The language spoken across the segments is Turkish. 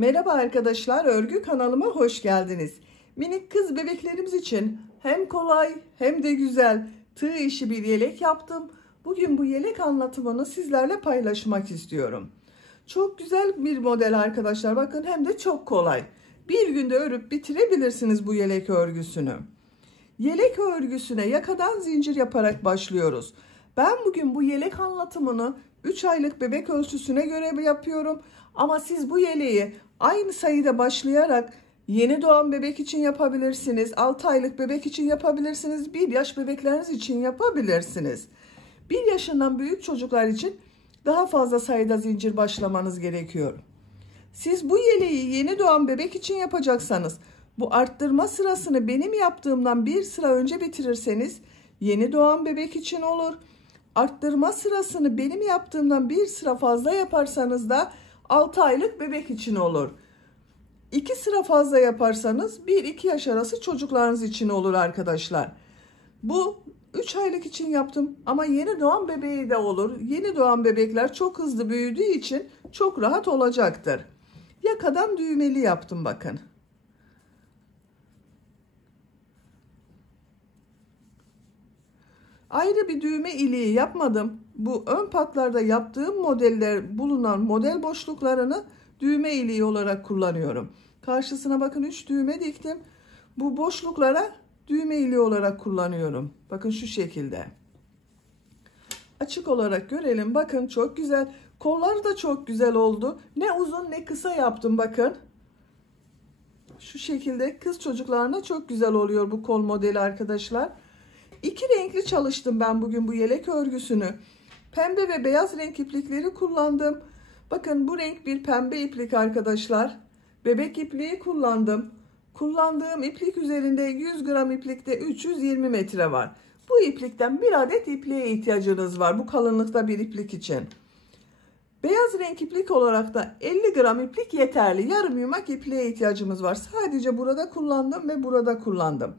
Merhaba arkadaşlar, örgü kanalıma hoş geldiniz. Minik kız bebeklerimiz için hem kolay hem de güzel tığ işi bir yelek yaptım. Bugün bu yelek anlatımını sizlerle paylaşmak istiyorum. Çok güzel bir model arkadaşlar. Bakın hem de çok kolay. Bir günde örüp bitirebilirsiniz bu yelek örgüsünü. Yelek örgüsüne yakadan zincir yaparak başlıyoruz. Ben bugün bu yelek anlatımını 3 aylık bebek ölçüsüne göre yapıyorum. Ama siz bu yeleği aynı sayıda başlayarak yeni doğan bebek için yapabilirsiniz. 6 aylık bebek için yapabilirsiniz. 1 yaş bebekleriniz için yapabilirsiniz. 1 yaşından büyük çocuklar için daha fazla sayıda zincir başlamanız gerekiyor. Siz bu yeleği yeni doğan bebek için yapacaksanız bu arttırma sırasını benim yaptığımdan bir sıra önce bitirirseniz yeni doğan bebek için olur. Arttırma sırasını benim yaptığımdan bir sıra fazla yaparsanız da 6 aylık bebek için olur. 2 sıra fazla yaparsanız 1-2 yaş arası çocuklarınız için olur arkadaşlar. Bu 3 aylık için yaptım ama yeni doğan bebeği de olur. Yeni doğan bebekler çok hızlı büyüdüğü için çok rahat olacaktır. Yakadan düğmeli yaptım bakın. Ayrı bir düğme iliği yapmadım. Bu ön patlarda yaptığım modeller bulunan model boşluklarını düğme iliği olarak kullanıyorum. Karşısına bakın 3 düğme diktim. Bu boşluklara düğme iliği olarak kullanıyorum. Bakın şu şekilde. Açık olarak görelim. Bakın çok güzel. Kolları da çok güzel oldu. Ne uzun ne kısa yaptım bakın. Şu şekilde kız çocuklarına çok güzel oluyor bu kol modeli arkadaşlar. 2 renkli çalıştım ben bugün bu yelek örgüsünü. Pembe ve beyaz renk iplikleri kullandım. Bakın bu renk bir pembe iplik arkadaşlar. Bebek ipliği kullandım. Kullandığım iplik üzerinde 100 gram iplikte 320 metre var. Bu iplikten bir adet ipliğe ihtiyacınız var bu kalınlıkta bir iplik için. Beyaz renk iplik olarak da 50 gram iplik yeterli. Yarım yumak ipliğe ihtiyacımız var. Sadece burada kullandım ve burada kullandım.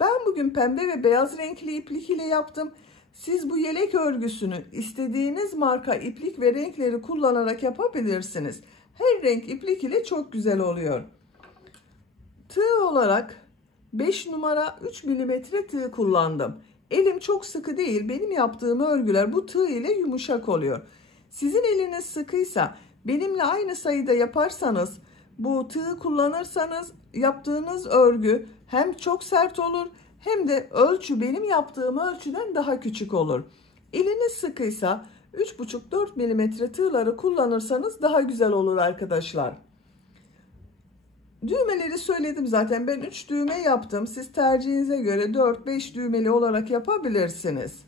Ben bugün pembe ve beyaz renkli iplik ile yaptım. Siz bu yelek örgüsünü istediğiniz marka iplik ve renkleri kullanarak yapabilirsiniz. Her renk iplik ile çok güzel oluyor. Tığ olarak 5 numara 3 milimetre tığ kullandım. Elim çok sıkı değil. Benim yaptığım örgüler bu tığ ile yumuşak oluyor. Sizin eliniz sıkıysa benimle aynı sayıda yaparsanız bu tığı kullanırsanız yaptığınız örgü hem çok sert olur hem de ölçü benim yaptığım ölçüden daha küçük olur. Eliniz sıkıysa 3,5-4 milimetre tığları kullanırsanız daha güzel olur arkadaşlar. Düğmeleri söyledim zaten. Ben 3 düğme yaptım. Siz tercihinize göre 4-5 düğmeli olarak yapabilirsiniz.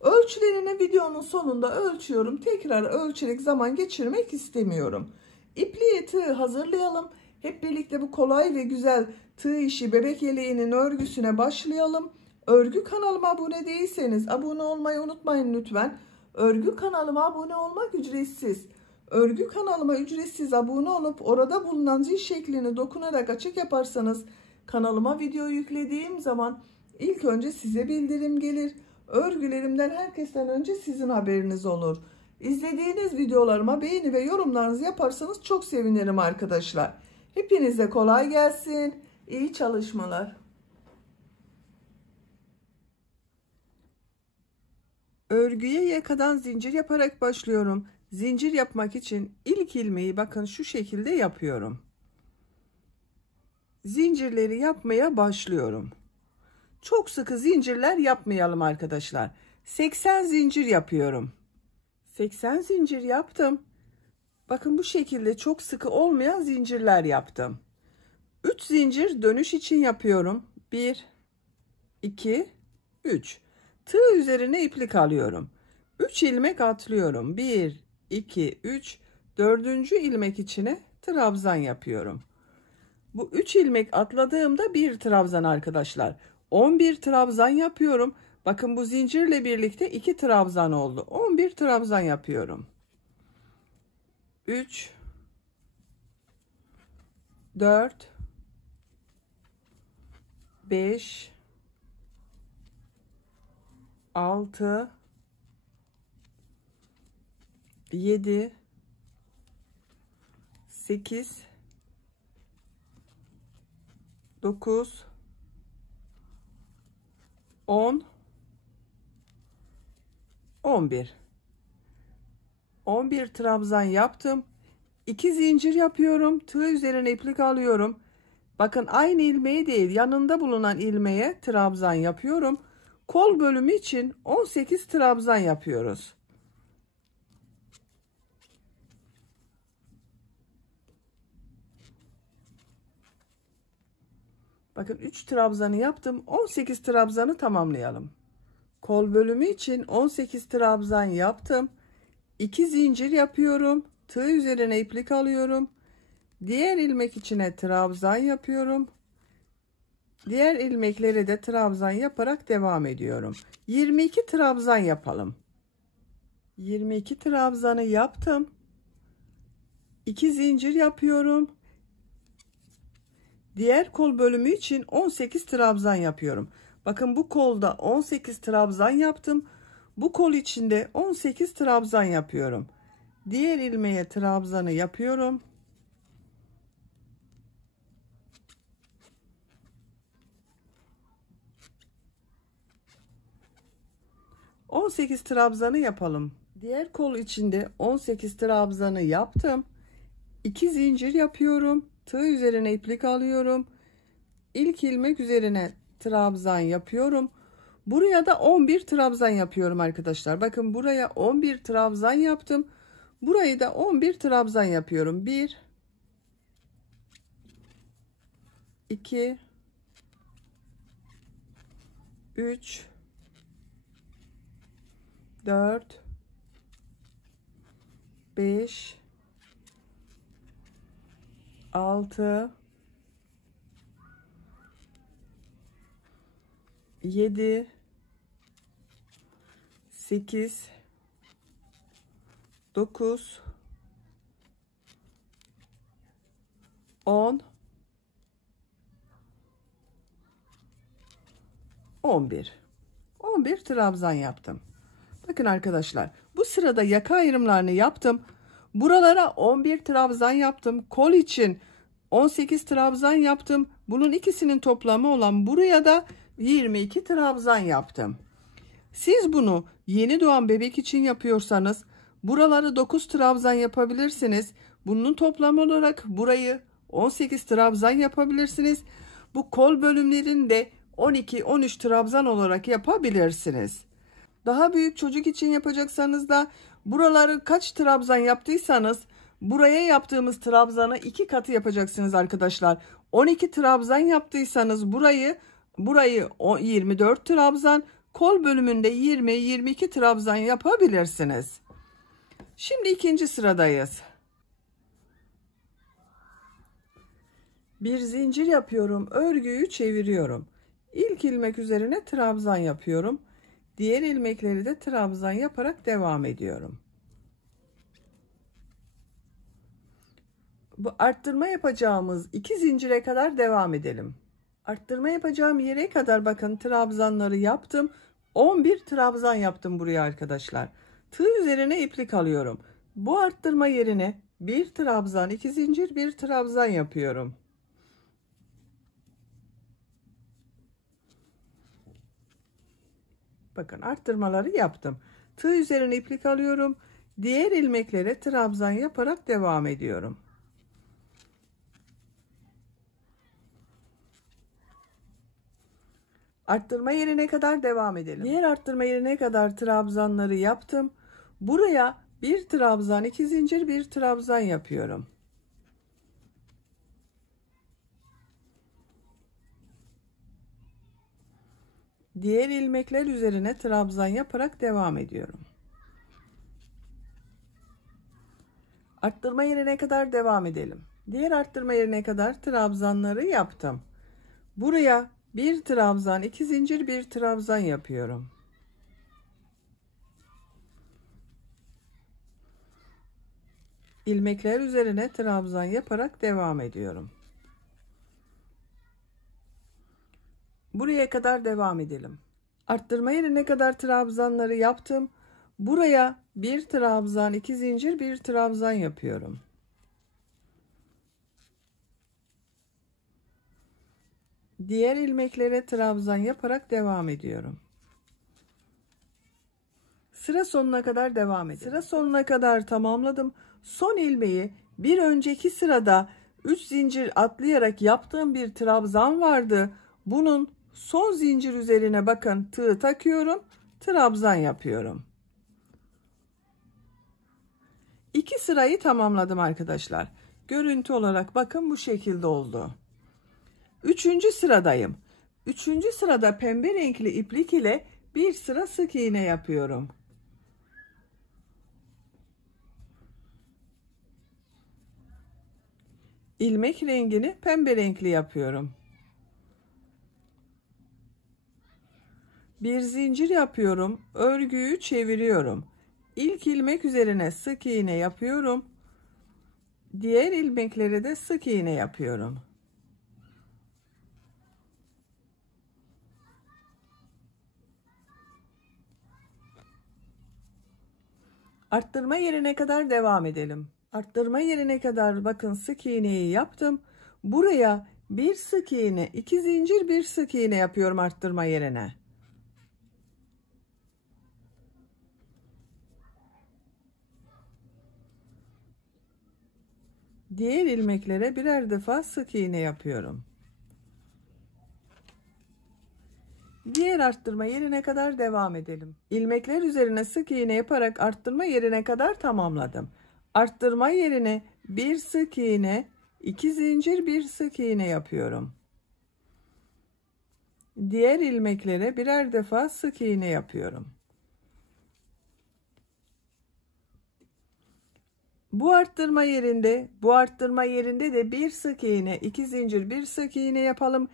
Ölçülerini videonun sonunda ölçüyorum. Tekrar ölçerek zaman geçirmek istemiyorum. İpliğe tığ hazırlayalım. Hep birlikte bu kolay ve güzel tığ işi bebek yeleğinin örgüsüne başlayalım. Örgü kanalıma abone değilseniz abone olmayı unutmayın lütfen. Örgü kanalıma abone olmak ücretsiz. Örgü kanalıma ücretsiz abone olup orada bulunan zil şeklini dokunarak açık yaparsanız kanalıma video yüklediğim zaman ilk önce size bildirim gelir. Örgülerimden herkesten önce sizin haberiniz olur. İzlediğiniz videolarıma beğeni ve yorumlarınızı yaparsanız çok sevinirim arkadaşlar. Hepinize kolay gelsin. İyi çalışmalar. Örgüye yakadan zincir yaparak başlıyorum. Zincir yapmak için ilk ilmeği bakın şu şekilde yapıyorum. Zincirleri yapmaya başlıyorum. Çok sıkı zincirler yapmayalım arkadaşlar. 80 zincir yapıyorum. 80 zincir yaptım. Bakın bu şekilde çok sıkı olmayan zincirler yaptım. 3 zincir dönüş için yapıyorum. 1, 2, 3. Tığ üzerine iplik alıyorum. 3 ilmek atlıyorum. 1, 2, 3. 4. ilmek içine trabzan yapıyorum. Bu 3 ilmek atladığımda bir trabzan arkadaşlar. 11 trabzan yapıyorum. Bakın bu zincirle birlikte 2 trabzan oldu. 11 trabzan yapıyorum. 3 4 5 6 7 8, 9, 10, 11. 11 trabzan yaptım. 2 zincir yapıyorum. Tığ üzerine iplik alıyorum. Bakın aynı ilmeği değil, yanında bulunan ilmeğe trabzan yapıyorum. Kol bölümü için 18 trabzan yapıyoruz. Bakın 3 trabzanı yaptım. 18 trabzanı tamamlayalım. Kol bölümü için 18 trabzan yaptım. 2 zincir yapıyorum. Tığ üzerine iplik alıyorum. Diğer ilmek içine trabzan yapıyorum. Diğer ilmekleri de trabzan yaparak devam ediyorum. 22 trabzan yapalım. 22 trabzanı yaptım. 2 zincir yapıyorum. Diğer kol bölümü için 18 trabzan yapıyorum. Bakın bu kolda 18 trabzan yaptım. Bu kol içinde 18 trabzan yapıyorum. Diğer ilmeğe trabzanı yapıyorum. On 18 trabzanı yapalım. Diğer kol içinde 18 trabzanı yaptım. 2 zincir yapıyorum. Tığ üzerine iplik alıyorum. İlk ilmek üzerine trabzan yapıyorum. Buraya da 11 trabzan yapıyorum arkadaşlar. Bakın buraya 11 trabzan yaptım. Burayı da 11 trabzan yapıyorum. 1, 2, 3, 4, 5, 6, 7, 8, 9, 10, 11. 11 trabzan yaptım. Bakın arkadaşlar, bu sırada yaka ayrımlarını yaptım. Buralara 11 trabzan yaptım. Kol için 18 trabzan yaptım. Bunun ikisinin toplamı olan buraya da 22 trabzan yaptım. Siz bunu yeni doğan bebek için yapıyorsanız buraları 9 trabzan yapabilirsiniz. Bunun toplamı olarak burayı 18 trabzan yapabilirsiniz. Bu kol bölümlerini de 12-13 trabzan olarak yapabilirsiniz. Daha büyük çocuk için yapacaksanız da buraları kaç trabzan yaptıysanız buraya yaptığımız trabzanı 2 katı yapacaksınız arkadaşlar. 12 trabzan yaptıysanız burayı 24 trabzan, kol bölümünde 20-22 trabzan yapabilirsiniz. Şimdi ikinci sıradayız. Bir zincir yapıyorum, örgüyü çeviriyorum. İlk ilmek üzerine trabzan yapıyorum. Diğer ilmekleri de trabzan yaparak devam ediyorum. Bu arttırma yapacağımız 2 zincire kadar devam edelim. Arttırma yapacağım yere kadar bakın trabzanları yaptım. 11 trabzan yaptım buraya arkadaşlar. Tığ üzerine iplik alıyorum. Bu arttırma yerine bir trabzan, 2 zincir, bir trabzan yapıyorum. Bakın arttırmaları yaptım. Tığ üzerine iplik alıyorum. Diğer ilmeklere trabzan yaparak devam ediyorum. Arttırma yerine kadar devam edelim. Diğer arttırma yerine kadar trabzanları yaptım. Buraya bir trabzan, 2 zincir, bir trabzan yapıyorum. Diğer ilmekler üzerine trabzan yaparak devam ediyorum. Arttırma yerine kadar devam edelim. Diğer arttırma yerine kadar trabzanları yaptım. Buraya bir trabzan, 2 zincir, bir trabzan yapıyorum. İlmekler üzerine trabzan yaparak devam ediyorum. Buraya kadar devam edelim. Arttırma yerine kadar trabzanları yaptım. Buraya bir trabzan, 2 zincir, bir trabzan yapıyorum. Diğer ilmeklere trabzan yaparak devam ediyorum. Sıra sonuna kadar devam edelim. Sıra sonuna kadar tamamladım. Son ilmeği bir önceki sırada 3 zincir atlayarak yaptığım bir trabzan vardı. Bunun son zincir üzerine bakın tığ takıyorum. Trabzan yapıyorum. 2 sırayı tamamladım arkadaşlar. Görüntü olarak bakın bu şekilde oldu. 3. sıradayım. 3. sırada pembe renkli iplik ile bir sıra sık iğne yapıyorum. İlmek rengini pembe renkli yapıyorum. Bir zincir yapıyorum. Örgüyü çeviriyorum. İlk ilmek üzerine sık iğne yapıyorum. Diğer ilmeklere de sık iğne yapıyorum. Arttırma yerine kadar devam edelim. Arttırma yerine kadar bakın sık iğneyi yaptım. Buraya bir sık iğne, 2 zincir, bir sık iğne yapıyorum arttırma yerine. Diğer ilmeklere birer defa sık iğne yapıyorum. Diğer arttırma yerine kadar devam edelim. İlmekler üzerine sık iğne yaparak arttırma yerine kadar tamamladım. Arttırma yerine bir sık iğne, 2 zincir, bir sık iğne yapıyorum. Diğer ilmeklere birer defa sık iğne yapıyorum. Bu arttırma yerinde de bir sık iğne, 2 zincir, bir sık iğne yapalım.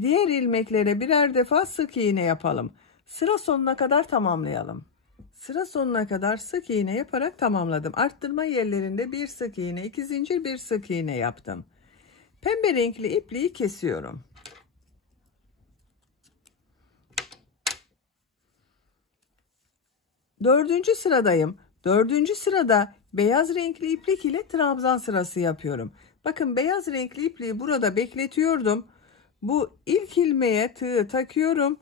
Diğer ilmeklere birer defa sık iğne yapalım. Sıra sonuna kadar tamamlayalım. Sıra sonuna kadar sık iğne yaparak tamamladım. Arttırma yerlerinde bir sık iğne, 2 zincir, bir sık iğne yaptım. Pembe renkli ipliği kesiyorum. Dördüncü sıradayım. 4. sırada beyaz renkli iplik ile trabzan sırası yapıyorum. Bakın beyaz renkli ipliği burada bekletiyordum. Bu ilk ilmeğe tığı takıyorum.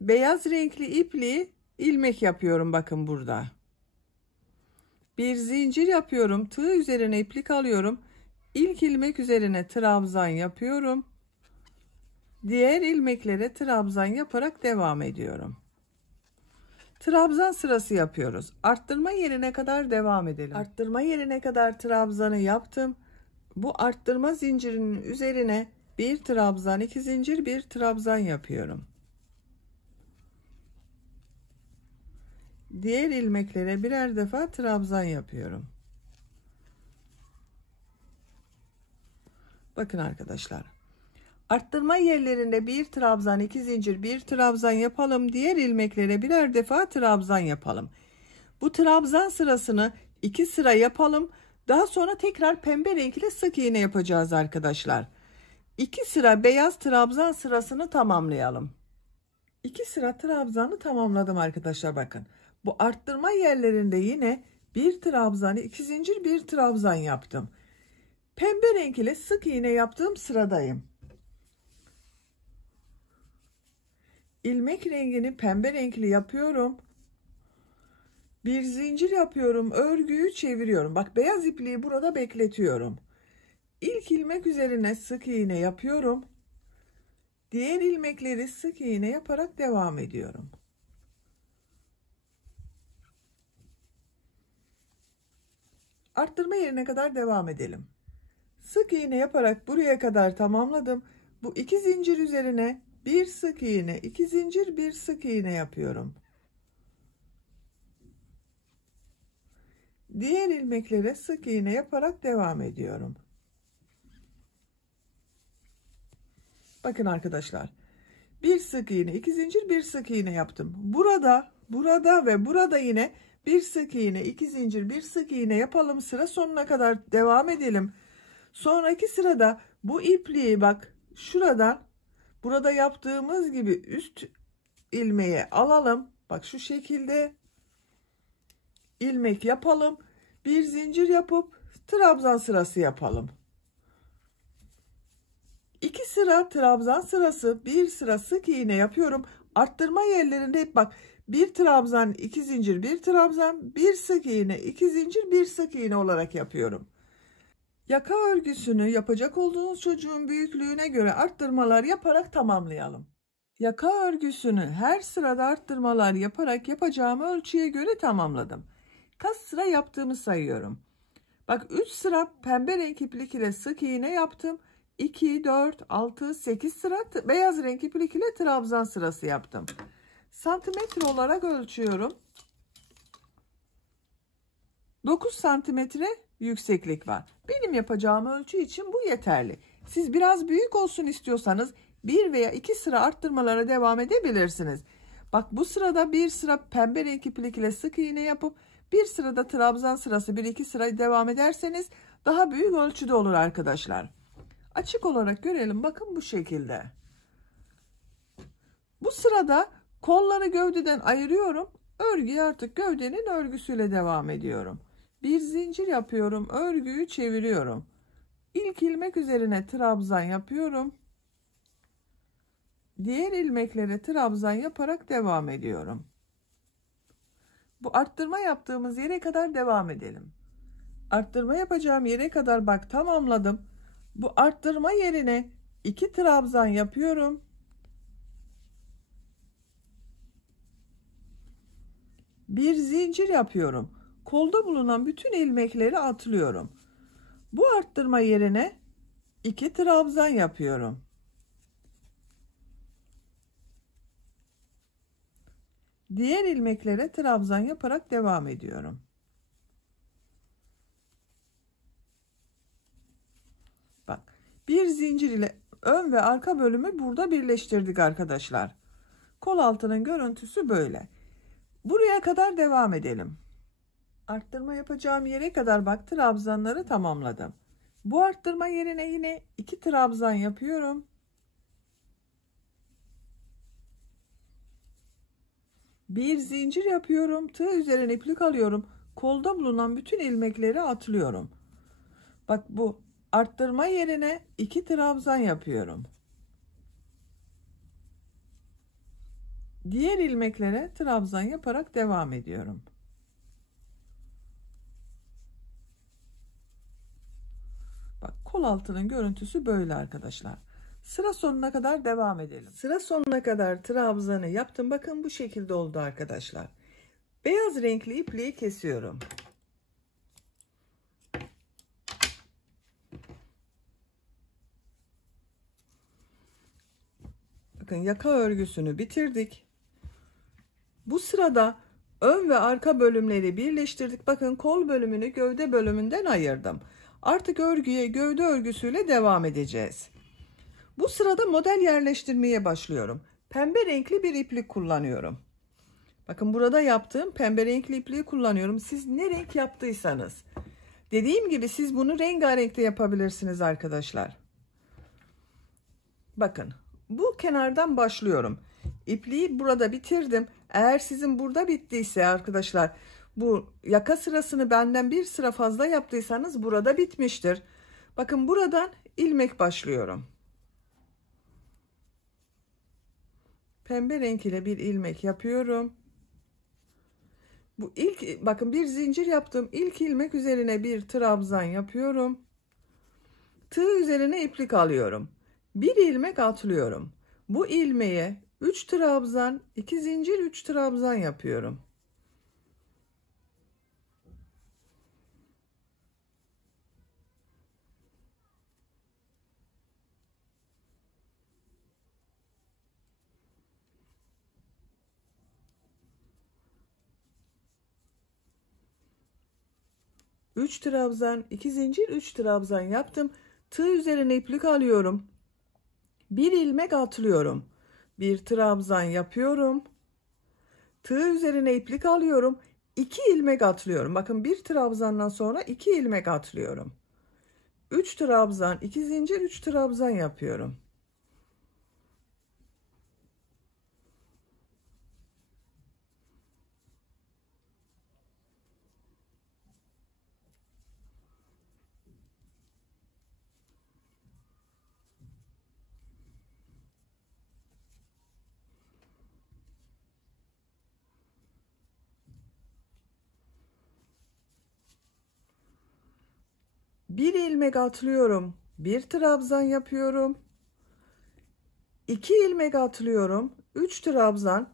Beyaz renkli ipliği ilmek yapıyorum bakın burada. Bir zincir yapıyorum. Tığ üzerine iplik alıyorum. İlk ilmek üzerine trabzan yapıyorum. Diğer ilmeklere trabzan yaparak devam ediyorum. Trabzan sırası yapıyoruz. Arttırma yerine kadar devam edelim. Arttırma yerine kadar trabzanı yaptım. Bu arttırma zincirinin üzerine bir trabzan, 2 zincir, bir trabzan yapıyorum. Diğer ilmeklere birer defa trabzan yapıyorum. Bakın arkadaşlar. Arttırma yerlerinde bir trabzan, 2 zincir, bir trabzan yapalım. Diğer ilmeklere birer defa trabzan yapalım. Bu trabzan sırasını 2 sıra yapalım. Daha sonra tekrar pembe renkli sık iğne yapacağız arkadaşlar. 2 sıra beyaz trabzan sırasını tamamlayalım. 2 sıra trabzanı tamamladım arkadaşlar bakın. Bu arttırma yerlerinde yine bir trabzan, 2 zincir, bir trabzan yaptım. Pembe renk ile sık iğne yaptığım sıradayım. İlmek rengini pembe renkli yapıyorum. Bir zincir yapıyorum. Örgüyü çeviriyorum. Bak beyaz ipliği burada bekletiyorum. İlk ilmek üzerine sık iğne yapıyorum. Diğer ilmekleri sık iğne yaparak devam ediyorum. Arttırma yerine kadar devam edelim. Sık iğne yaparak buraya kadar tamamladım. Bu 2 zincir üzerine bir sık iğne, 2 zincir, bir sık iğne yapıyorum. Diğer ilmeklere sık iğne yaparak devam ediyorum. Bakın arkadaşlar. Bir sık iğne, 2 zincir, bir sık iğne yaptım. Burada ve burada yine bir sık iğne, 2 zincir, bir sık iğne yapalım. Sıra sonuna kadar devam edelim. Sonraki sırada bu ipliği bak şuradan burada yaptığımız gibi üst ilmeğe alalım. Bak şu şekilde ilmek yapalım. Bir zincir yapıp trabzan sırası yapalım. 2 sıra trabzan sırası, bir sıra sık iğne yapıyorum. Arttırma yerlerinde hep bak, bir trabzan, iki zincir, bir trabzan, bir sık iğne, iki zincir, bir sık iğne olarak yapıyorum. Yaka örgüsünü yapacak olduğunuz çocuğun büyüklüğüne göre arttırmalar yaparak tamamlayalım. Yaka örgüsünü her sırada arttırmalar yaparak yapacağım ölçüye göre tamamladım. Kaç sıra yaptığımı sayıyorum. Bak, 3 sıra pembe renk iplik ile sık iğne yaptım. 2, 4, 6, 8 sıra beyaz renk iplik ile trabzan sırası yaptım. Santimetre olarak ölçüyorum. 9 santimetre yükseklik var. Benim yapacağım ölçü için bu yeterli. Siz biraz büyük olsun istiyorsanız 1 veya 2 sıra arttırmalara devam edebilirsiniz. Bak, bu sırada bir sıra pembe renk iplik ile sık iğne yapıp bir sırada trabzan sırası 1-2 sıra devam ederseniz daha büyük ölçüde olur arkadaşlar. Açık olarak görelim. Bakın bu şekilde. Bu sırada kolları gövdeden ayırıyorum. Örgüye artık gövdenin örgüsüyle devam ediyorum. Bir zincir yapıyorum. Örgüyü çeviriyorum. İlk ilmek üzerine trabzan yapıyorum. Diğer ilmeklere trabzan yaparak devam ediyorum. Bu arttırma yaptığımız yere kadar devam edelim. Arttırma yapacağım yere kadar bak tamamladım. Bu arttırma yerine 2 trabzan yapıyorum. Bir zincir yapıyorum. Kolda bulunan bütün ilmekleri atlıyorum. Bu arttırma yerine 2 trabzan yapıyorum. Diğer ilmeklere trabzan yaparak devam ediyorum. Bak, bir zincir ile ön ve arka bölümü burada birleştirdik arkadaşlar. Kol altının görüntüsü böyle. Buraya kadar devam edelim. Arttırma yapacağım yere kadar bak trabzanları tamamladım. Bu arttırma yerine yine 2 trabzan yapıyorum. Bir zincir yapıyorum. Tığ üzerine iplik alıyorum. Kolda bulunan bütün ilmekleri atlıyorum. Bak, bu arttırma yerine 2 trabzan yapıyorum. Diğer ilmeklere trabzan yaparak devam ediyorum. Bak, kol altının görüntüsü böyle arkadaşlar. Sıra sonuna kadar devam edelim. Sıra sonuna kadar trabzanı yaptım. Bakın bu şekilde oldu arkadaşlar. Beyaz renkli ipliği kesiyorum. Bakın, yaka örgüsünü bitirdik. Bu sırada ön ve arka bölümleri birleştirdik. Bakın, kol bölümünü gövde bölümünden ayırdım. Artık örgüye gövde örgüsüyle devam edeceğiz. Bu sırada model yerleştirmeye başlıyorum. Pembe renkli bir iplik kullanıyorum. Bakın, burada yaptığım pembe renkli ipliği kullanıyorum. Siz ne renk yaptıysanız. Dediğim gibi siz bunu rengarenkte yapabilirsiniz arkadaşlar. Bakın, bu kenardan başlıyorum. İpliği burada bitirdim. Eğer sizin burada bittiyse arkadaşlar, bu yaka sırasını benden bir sıra fazla yaptıysanız burada bitmiştir. Bakın, buradan ilmek başlıyorum. Pembe renk ile bir ilmek yapıyorum. Bu ilk, bakın, bir zincir yaptım. İlk ilmek üzerine bir trabzan yapıyorum. Tığ üzerine iplik alıyorum. Bir ilmek atlıyorum. Bu ilmeğe 3 trabzan, 2 zincir, 3 trabzan yapıyorum. Üç trabzan, 2 zincir, 3 trabzan yaptım. Tığ üzerine iplik alıyorum. Bir ilmek atlıyorum. Bir trabzan yapıyorum. Tığ üzerine iplik alıyorum. 2 ilmek atlıyorum. Bakın, bir trabzandan sonra 2 ilmek atlıyorum. 3 trabzan, 2 zincir, 3 trabzan yapıyorum. Bir ilmek atlıyorum. Bir trabzan yapıyorum. 2 ilmek atlıyorum. 3 trabzan.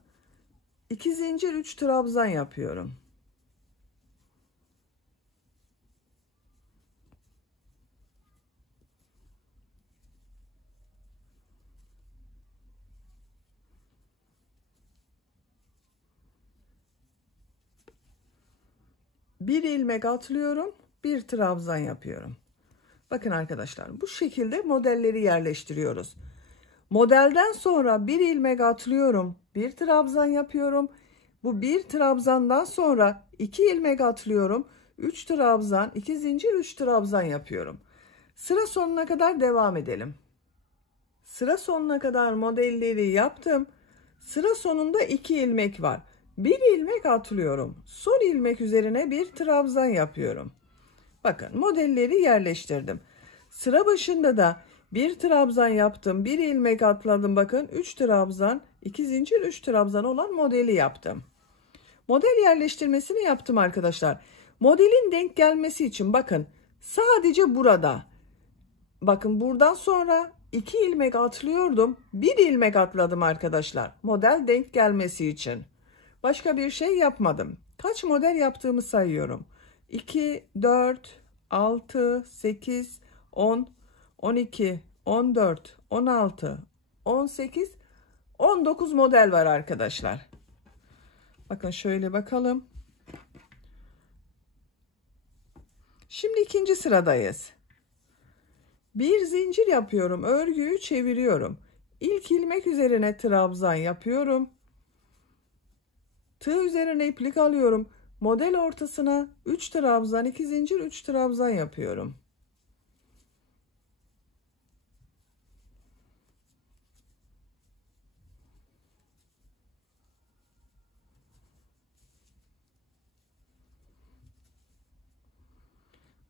2 zincir, 3 trabzan yapıyorum. Bir ilmek atlıyorum, bir trabzan yapıyorum. Bakın arkadaşlar, bu şekilde modelleri yerleştiriyoruz. Modelden sonra bir ilmek atlıyorum, bir trabzan yapıyorum. Bu bir trabzandan sonra 2 ilmek atlıyorum, 3 trabzan, 2 zincir, 3 trabzan yapıyorum. Sıra sonuna kadar devam edelim. Sıra sonuna kadar modelleri yaptım. Sıra sonunda 2 ilmek var. Bir ilmek atlıyorum. Son ilmek üzerine bir trabzan yapıyorum. Bakın modelleri yerleştirdim. Sıra başında da bir trabzan yaptım. Bir ilmek atladım. Bakın 3 trabzan, 2 zincir, 3 trabzan olan modeli yaptım. Model yerleştirmesini yaptım arkadaşlar. Modelin denk gelmesi için bakın sadece burada. Bakın buradan sonra 2 ilmek atlıyordum. Bir ilmek atladım arkadaşlar. Model denk gelmesi için. Başka bir şey yapmadım. Kaç model yaptığımı sayıyorum. 2, 4, 6, 8, 10, 12, 14, 16, 18, 19 model var arkadaşlar. Bakın şöyle bakalım. Şimdi ikinci sıradayız. Bir zincir yapıyorum. Örgüyü çeviriyorum. İlk ilmek üzerine trabzan yapıyorum. Tığ üzerine iplik alıyorum. Model ortasına 3 trabzan, 2 zincir, 3 trabzan yapıyorum.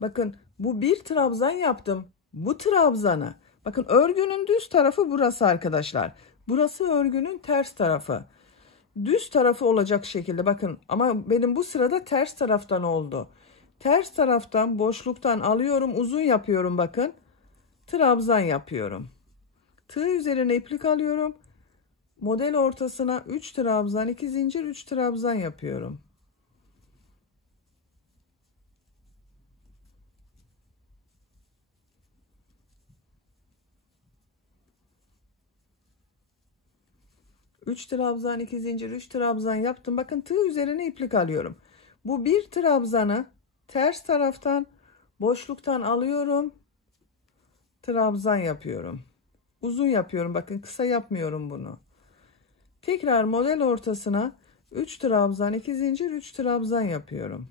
Bakın bu bir trabzan yaptım. Bu trabzanı. Bakın örgünün düz tarafı burası arkadaşlar. Burası örgünün ters tarafı. Düz tarafı olacak şekilde bakın ama benim bu sırada ters taraftan oldu. Ters taraftan boşluktan alıyorum, uzun yapıyorum bakın. Trabzan yapıyorum. Tığ üzerine iplik alıyorum. Model ortasına 3 trabzan, 2 zincir, 3 trabzan yapıyorum. Üç trabzan, 2 zincir, 3 trabzan yaptım. Bakın tığ üzerine iplik alıyorum. Bu bir trabzanı ters taraftan boşluktan alıyorum. Trabzan yapıyorum. Uzun yapıyorum. Bakın kısa yapmıyorum bunu. Tekrar model ortasına 3 trabzan, 2 zincir, 3 trabzan yapıyorum.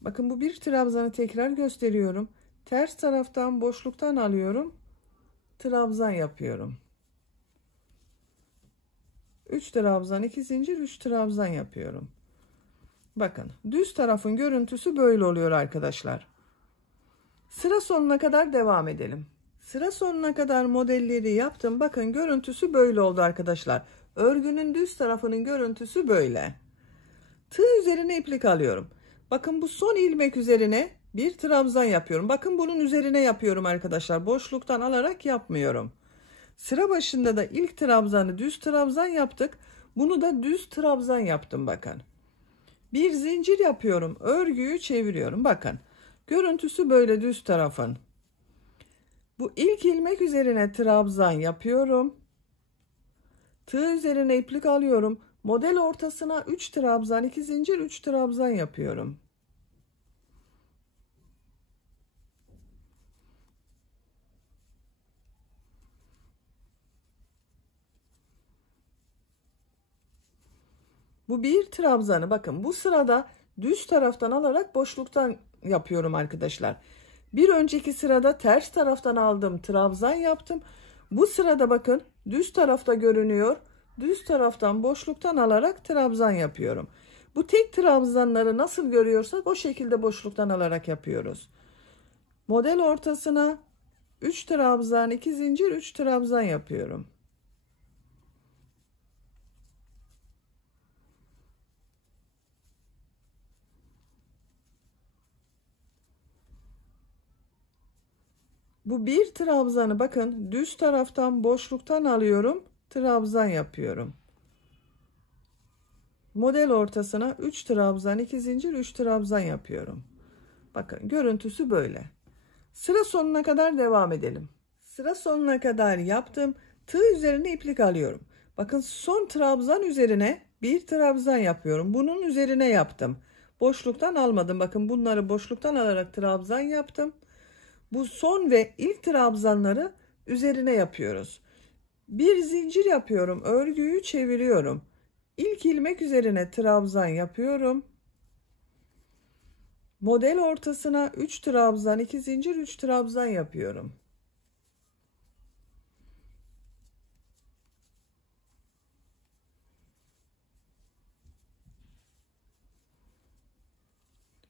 Bakın bu bir trabzanı tekrar gösteriyorum. Ters taraftan boşluktan alıyorum. Trabzan yapıyorum. 3 trabzan, 2 zincir, 3 trabzan yapıyorum. Bakın düz tarafın görüntüsü böyle oluyor arkadaşlar. Sıra sonuna kadar devam edelim. Sıra sonuna kadar modelleri yaptım. Bakın görüntüsü böyle oldu arkadaşlar. Örgünün düz tarafının görüntüsü böyle. Tığ üzerine iplik alıyorum. Bakın bu son ilmek üzerine bir trabzan yapıyorum. Bakın bunun üzerine yapıyorum arkadaşlar. Boşluktan alarak yapmıyorum. Sıra başında da ilk trabzanı düz trabzan yaptık. Bunu da düz trabzan yaptım bakın. Bir zincir yapıyorum. Örgüyü çeviriyorum. Bakın. Görüntüsü böyle düz tarafın. Bu ilk ilmek üzerine trabzan yapıyorum. Tığ üzerine iplik alıyorum. Model ortasına 3 trabzan, 2 zincir, 3 trabzan yapıyorum. Bu bir trabzanı bakın bu sırada düz taraftan alarak boşluktan yapıyorum arkadaşlar. Bir önceki sırada ters taraftan aldım, trabzan yaptım. Bu sırada bakın düz tarafta görünüyor. Düz taraftan boşluktan alarak trabzan yapıyorum. Bu tek trabzanları nasıl görüyorsak o şekilde boşluktan alarak yapıyoruz. Model ortasına 3 trabzan, 2 zincir, 3 trabzan yapıyorum. Bu bir trabzanı bakın düz taraftan boşluktan alıyorum. Trabzan yapıyorum. Model ortasına 3 trabzan, 2 zincir, 3 trabzan yapıyorum. Bakın görüntüsü böyle. Sıra sonuna kadar devam edelim. Sıra sonuna kadar yaptım. Tığ üzerine iplik alıyorum. Bakın son trabzan üzerine bir trabzan yapıyorum. Bunun üzerine yaptım. Boşluktan almadım. Bakın bunları boşluktan alarak trabzan yaptım. Bu son ve ilk trabzanları üzerine yapıyoruz. Bir zincir yapıyorum. Örgüyü çeviriyorum. İlk ilmek üzerine trabzan yapıyorum. Model ortasına 3 trabzan, 2 zincir, 3 trabzan yapıyorum.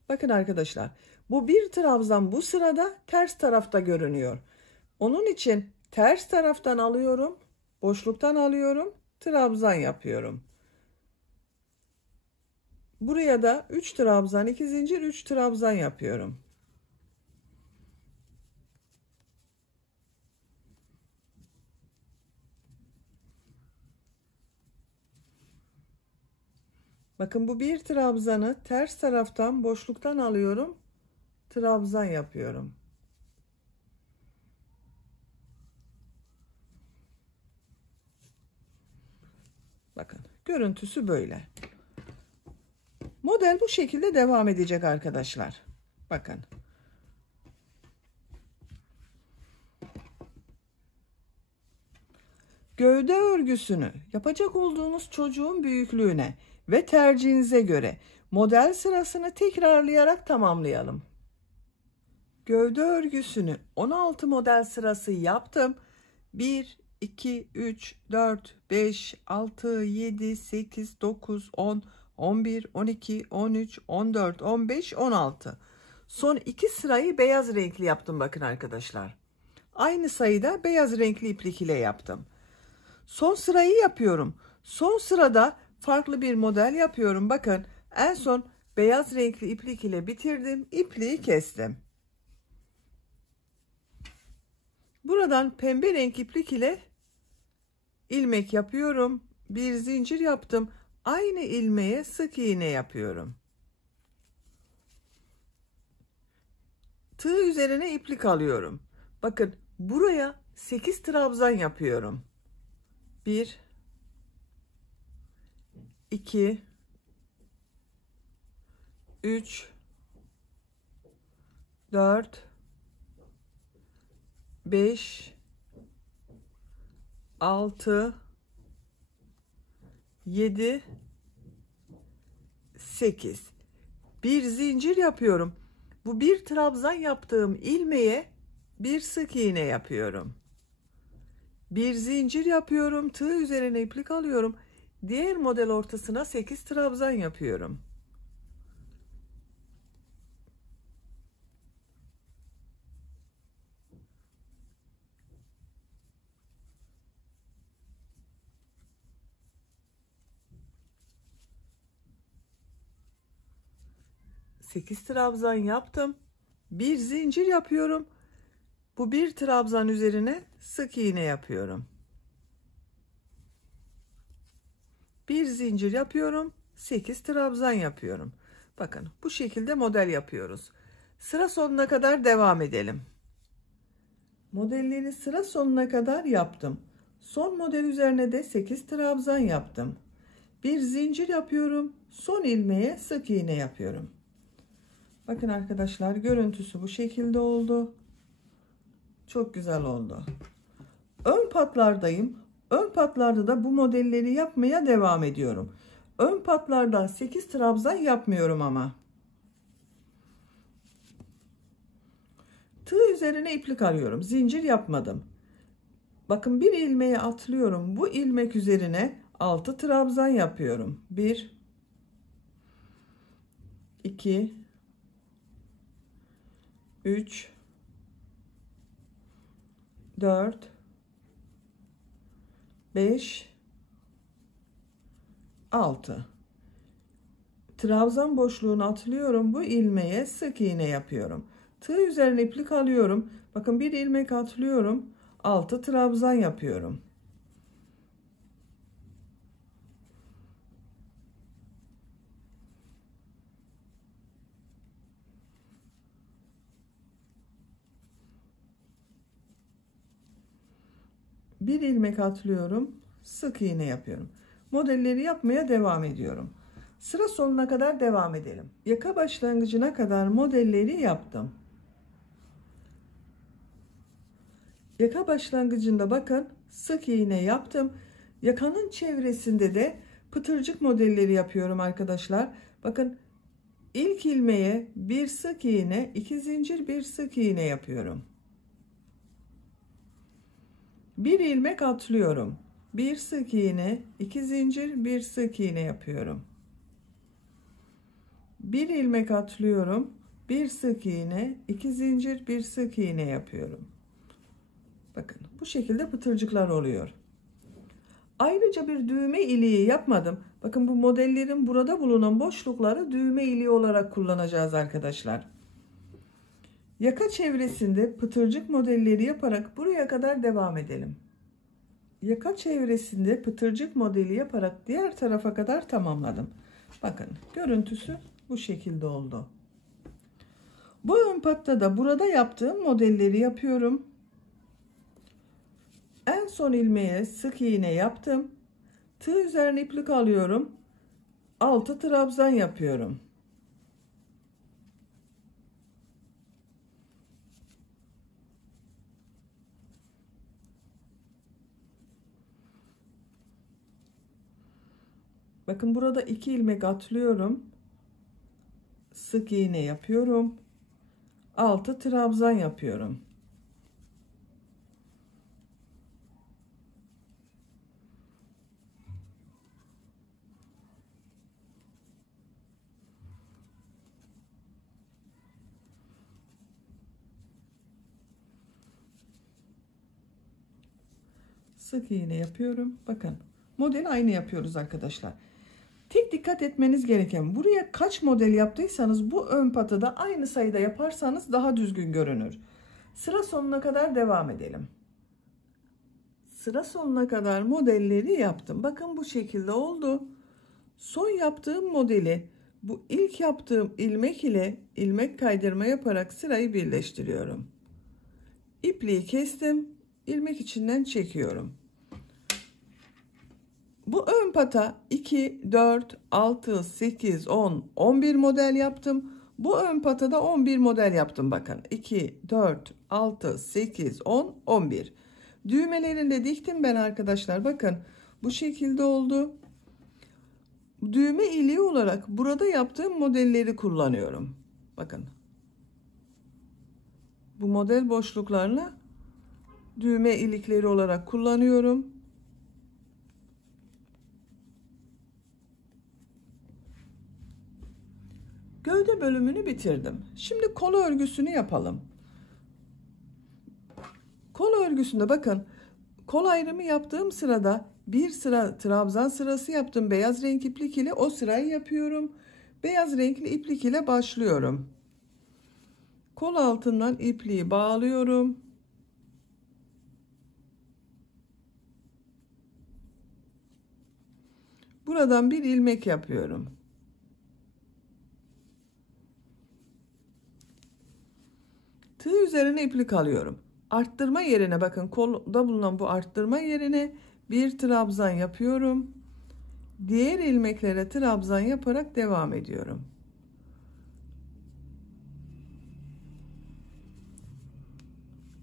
Bakın arkadaşlar, bu bir trabzan bu sırada ters tarafta görünüyor. Onun için ters taraftan alıyorum, boşluktan alıyorum, trabzan yapıyorum. Buraya da 3 trabzan, 2 zincir, 3 trabzan yapıyorum. Bakın bu bir trabzanı ters taraftan boşluktan alıyorum, trabzan yapıyorum. Bakın görüntüsü böyle. Model bu şekilde devam edecek arkadaşlar. Bakın. Gövde örgüsünü yapacak olduğunuz çocuğun büyüklüğüne ve tercihinize göre model sırasını tekrarlayarak tamamlayalım. Gövde örgüsünü 16 model sırası yaptım. 1, 2, 3, 4, 5, 6, 7, 8, 9, 10, 11, 12, 13, 14, 15, 16. Son 2 sırayı beyaz renkli yaptım bakın arkadaşlar. Aynı sayıda beyaz renkli iplik ile yaptım. Son sırayı yapıyorum. Son sırada farklı bir model yapıyorum. Bakın en son beyaz renkli iplik ile bitirdim. İpliği kestim. Buradan pembe renk iplik ile ilmek yapıyorum. Bir zincir yaptım. Aynı ilmeğe sık iğne yapıyorum. Tığ üzerine iplik alıyorum. Bakın buraya 8 trabzan yapıyorum. 1 2 3 4 5 6 7 8 bir zincir yapıyorum. Bu bir trabzan yaptığım ilmeğe bir sık iğne yapıyorum. Bir zincir yapıyorum. Tığ üzerine iplik alıyorum. Diğer model ortasına 8 trabzan yapıyorum. Sekiz trabzan yaptım. Bir zincir yapıyorum. Bu bir trabzan üzerine sık iğne yapıyorum. Bir zincir yapıyorum. 8 trabzan yapıyorum. Bakın bu şekilde model yapıyoruz. Sıra sonuna kadar devam edelim. Modelleri sıra sonuna kadar yaptım. Son model üzerine de 8 trabzan yaptım. Bir zincir yapıyorum. Son ilmeğe sık iğne yapıyorum. Bakın arkadaşlar görüntüsü bu şekilde oldu. Çok güzel oldu. Ön patlardayım. Ön patlarda da bu modelleri yapmaya devam ediyorum. Ön patlarda 8 trabzan yapmıyorum ama. Tığ üzerine iplik arıyorum. Zincir yapmadım. Bakın bir ilmeği atlıyorum. Bu ilmek üzerine 6 trabzan yapıyorum. 1 2 3 4 5 6 trabzan boşluğunu atlıyorum. Bu ilmeğe sık iğne yapıyorum. Tığ üzerine iplik alıyorum. Bakın bir ilmek atlıyorum. 6 trabzan yapıyorum. Bir ilmek atlıyorum. Sık iğne yapıyorum. Modelleri yapmaya devam ediyorum. Sıra sonuna kadar devam edelim. Yaka başlangıcına kadar modelleri yaptım. Yaka başlangıcında bakın sık iğne yaptım. Yakanın çevresinde de pıtırcık modelleri yapıyorum arkadaşlar. Bakın ilk ilmeğe bir sık iğne, 2 zincir, bir sık iğne yapıyorum. Bir ilmek atlıyorum. Bir sık iğne, 2 zincir, bir sık iğne yapıyorum. Bir ilmek atlıyorum. Bir sık iğne, 2 zincir, bir sık iğne yapıyorum. Bakın bu şekilde pıtırcıklar oluyor. Ayrıca bir düğme iliği yapmadım. Bakın bu modellerin burada bulunan boşlukları düğme iliği olarak kullanacağız arkadaşlar. Yaka çevresinde pıtırcık modelleri yaparak buraya kadar devam edelim. Yaka çevresinde pıtırcık modeli yaparak diğer tarafa kadar tamamladım. Bakın görüntüsü bu şekilde oldu. Bu ön patta da burada yaptığım modelleri yapıyorum. En son ilmeğe sık iğne yaptım. Tığ üzerine iplik alıyorum. 6 trabzan yapıyorum. Bakın burada 2 ilmek atlıyorum. Sık iğne yapıyorum. 6 trabzan yapıyorum. Sık iğne yapıyorum. Bakın model aynı yapıyoruz arkadaşlar. Tek dikkat etmeniz gereken, buraya kaç model yaptıysanız bu ön patı da aynı sayıda yaparsanız daha düzgün görünür. Sıra sonuna kadar devam edelim. Sıra sonuna kadar modelleri yaptım. Bakın bu şekilde oldu. Son yaptığım modeli bu ilk yaptığım ilmek ile ilmek kaydırma yaparak sırayı birleştiriyorum. İpliği kestim. İlmek içinden çekiyorum. Bu ön pata 2, 4, 6, 8, 10, 11 model yaptım. Bu ön patada 11 model yaptım bakın. 2, 4, 6, 8, 10, 11. Düğmelerini de diktim ben arkadaşlar. Bakın bu şekilde oldu. Düğme iliği olarak burada yaptığım modelleri kullanıyorum. Bakın. Bu model boşluklarını düğme ilikleri olarak kullanıyorum. Gövde bölümünü bitirdim. Şimdi kol örgüsünü yapalım. Kol örgüsünde bakın kol ayrımı yaptığım sırada bir sıra trabzan sırası yaptım. Beyaz renk iplik ile o sırayı yapıyorum. Beyaz renkli iplik ile başlıyorum. Kol altından ipliği bağlıyorum. Buradan bir ilmek yapıyorum. Tığ üzerine iplik alıyorum. Arttırma yerine bakın kolda bulunan bu arttırma yerine bir trabzan yapıyorum. Diğer ilmeklere trabzan yaparak devam ediyorum.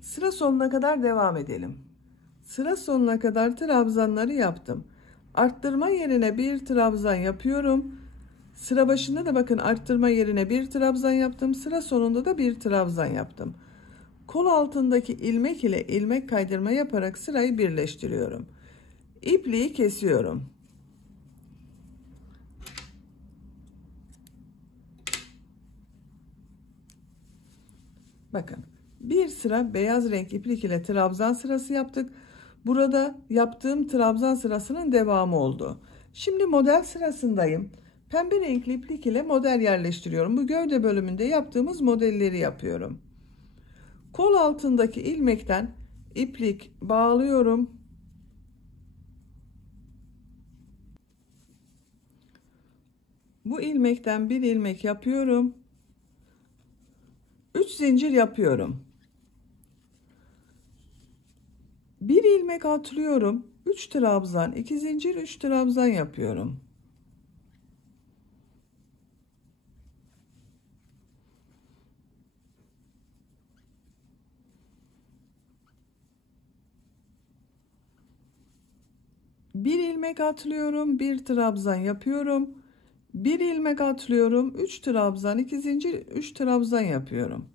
Sıra sonuna kadar devam edelim. Sıra sonuna kadar trabzanları yaptım. Arttırma yerine bir trabzan yapıyorum. Sıra başında da bakın arttırma yerine bir trabzan yaptım. Sıra sonunda da bir trabzan yaptım. Kol altındaki ilmek ile ilmek kaydırma yaparak sırayı birleştiriyorum. İpliği kesiyorum. Bakın bir sıra beyaz renk iplik ile trabzan sırası yaptık. Burada yaptığım trabzan sırasının devamı oldu. Şimdi model sırasındayım. Pembe renkli iplik ile model yerleştiriyorum. Bu gövde bölümünde yaptığımız modelleri yapıyorum. Kol altındaki ilmekten iplik bağlıyorum. Bu ilmekten bir ilmek yapıyorum. 3 zincir yapıyorum. Bir ilmek atlıyorum. 3 trabzan, 2 zincir, 3 trabzan yapıyorum. Bir ilmek atlıyorum, 1 trabzan yapıyorum. Bir ilmek atlıyorum, 3 trabzan, 2 zincir, 3 trabzan yapıyorum.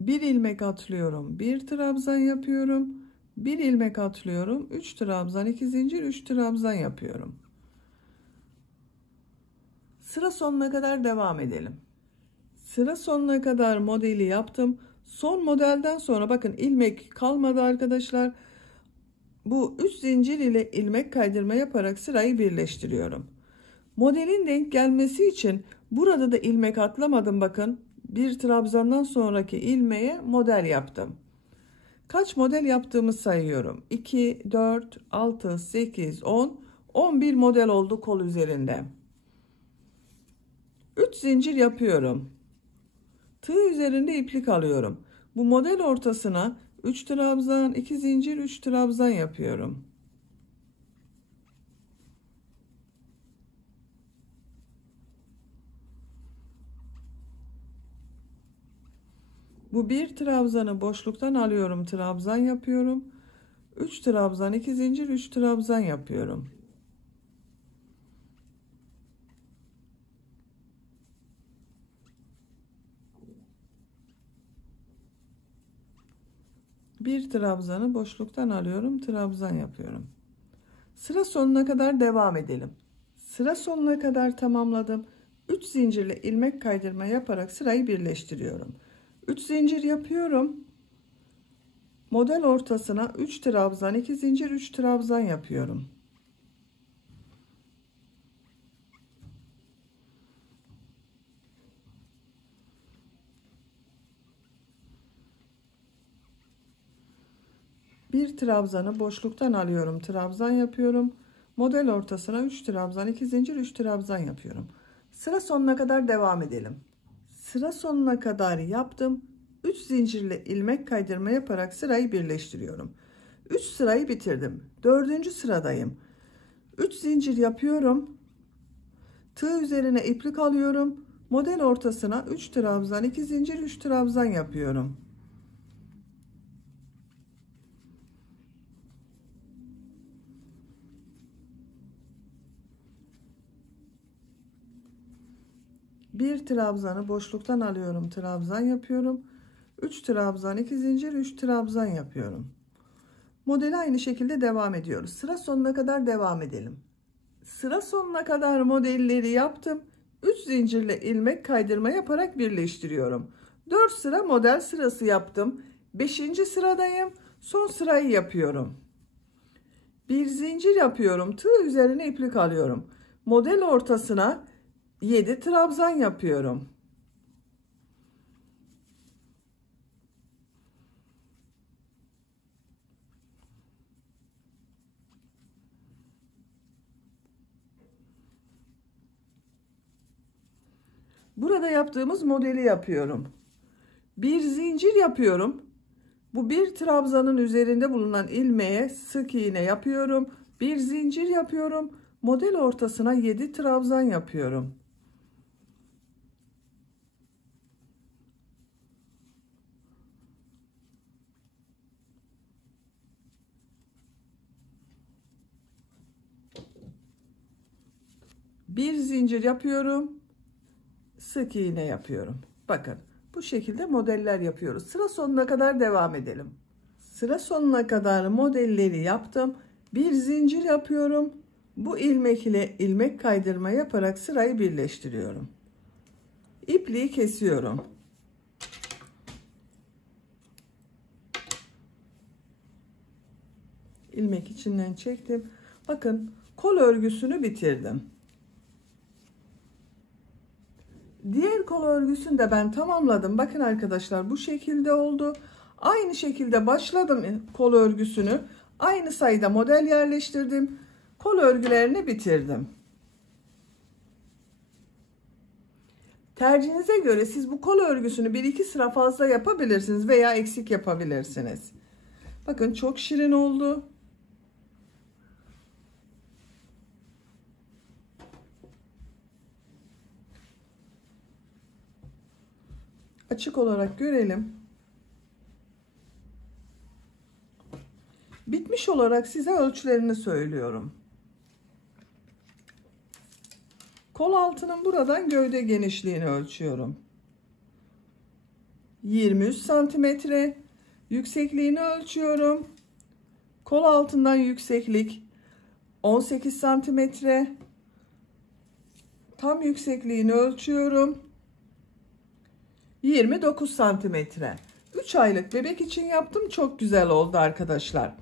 Bir ilmek atlıyorum, 1 trabzan yapıyorum. Bir ilmek atlıyorum, 3 trabzan, 2 zincir, 3 trabzan yapıyorum. Sıra sonuna kadar devam edelim. Sıra sonuna kadar modeli yaptım. Son modelden sonra bakın ilmek kalmadı arkadaşlar. Bu 3 zincir ile ilmek kaydırma yaparak sırayı birleştiriyorum. Modelin denk gelmesi için burada da ilmek atlamadım bakın. Bir trabzandan sonraki ilmeğe model yaptım. Kaç model yaptığımı sayıyorum. 2, 4, 6, 8, 10, 11 model oldu kol üzerinde. 3 zincir yapıyorum. Tığ üzerinde iplik alıyorum. Bu model ortasına 3 trabzan, 2 zincir, 3 trabzan yapıyorum. Bu bir trabzanı boşluktan alıyorum, trabzan yapıyorum. 3 trabzan, 2 zincir, 3 trabzan yapıyorum. Bir trabzanı boşluktan alıyorum, trabzan yapıyorum. Sıra sonuna kadar devam edelim. Sıra sonuna kadar tamamladım. 3 zincirle ilmek kaydırma yaparak sırayı birleştiriyorum. 3 zincir yapıyorum. Model ortasına 3 trabzan, 2 zincir, 3 trabzan yapıyorum. Bir trabzanı boşluktan alıyorum, trabzan yapıyorum. Model ortasına 3 trabzan, 2 zincir, 3 trabzan yapıyorum. Sıra sonuna kadar devam edelim. Sıra sonuna kadar yaptım. 3 zincirle ilmek kaydırma yaparak sırayı birleştiriyorum. 3 sırayı bitirdim. 4. sıradayım. 3 zincir yapıyorum. Tığ üzerine iplik alıyorum. Model ortasına 3 trabzan, 2 zincir, 3 trabzan yapıyorum. Bir trabzanı boşluktan alıyorum, trabzan yapıyorum. 3 trabzan, 2 zincir, 3 trabzan yapıyorum. Modeli aynı şekilde devam ediyoruz. Sıra sonuna kadar devam edelim. Sıra sonuna kadar modelleri yaptım. 3 zincirle ilmek kaydırma yaparak birleştiriyorum. 4 sıra model sırası yaptım. 5. sıradayım. Son sırayı yapıyorum. Bir zincir yapıyorum. Tığ üzerine iplik alıyorum. Model ortasına 7 trabzan yapıyorum. Burada yaptığımız modeli yapıyorum. Bir zincir yapıyorum. Bu bir trabzanın üzerinde bulunan ilmeğe sık iğne yapıyorum. Bir zincir yapıyorum. Model ortasına 7 trabzan yapıyorum. Bir zincir yapıyorum. Sık iğne yapıyorum. Bakın bu şekilde modeller yapıyoruz. Sıra sonuna kadar devam edelim. Sıra sonuna kadar modelleri yaptım. Bir zincir yapıyorum. Bu ilmek ile ilmek kaydırma yaparak sırayı birleştiriyorum. İpliği kesiyorum. ilmek içinden çektim. Bakın kol örgüsünü bitirdim. Diğer kol örgüsünü de ben tamamladım. Bakın arkadaşlar bu şekilde oldu. Aynı şekilde başladım kol örgüsünü. Aynı sayıda model yerleştirdim. Kol örgülerini bitirdim. Tercihinize göre siz bu kol örgüsünü 1-2 sıra fazla yapabilirsiniz veya eksik yapabilirsiniz. Bakın çok şirin oldu. Açık olarak görelim. Bitmiş olarak size ölçülerini söylüyorum. Kol altının buradan gövde genişliğini ölçüyorum. 23 santimetre. Yüksekliğini ölçüyorum. Kol altından yükseklik 18 santimetre. Tam yüksekliğini ölçüyorum. 29 santimetre. 3 aylık bebek için yaptım. Çok güzel oldu arkadaşlar.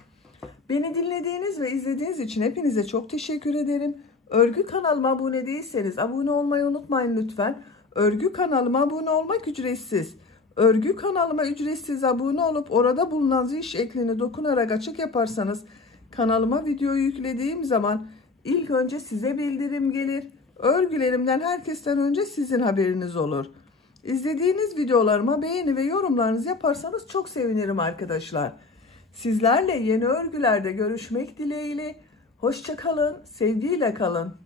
Beni dinlediğiniz ve izlediğiniz için hepinize çok teşekkür ederim. Örgü kanalıma abone değilseniz abone olmayı unutmayın lütfen. Örgü kanalıma abone olmak ücretsiz. Örgü kanalıma ücretsiz abone olup orada bulunan zil şeklini dokunarak açık yaparsanız kanalıma videoyu yüklediğim zaman ilk önce size bildirim gelir. Örgülerimden herkesten önce sizin haberiniz olur. İzlediğiniz videolarıma beğeni ve yorumlarınızı yaparsanız çok sevinirim arkadaşlar. Sizlerle yeni örgülerde görüşmek dileğiyle. Hoşça kalın, sevgiyle kalın.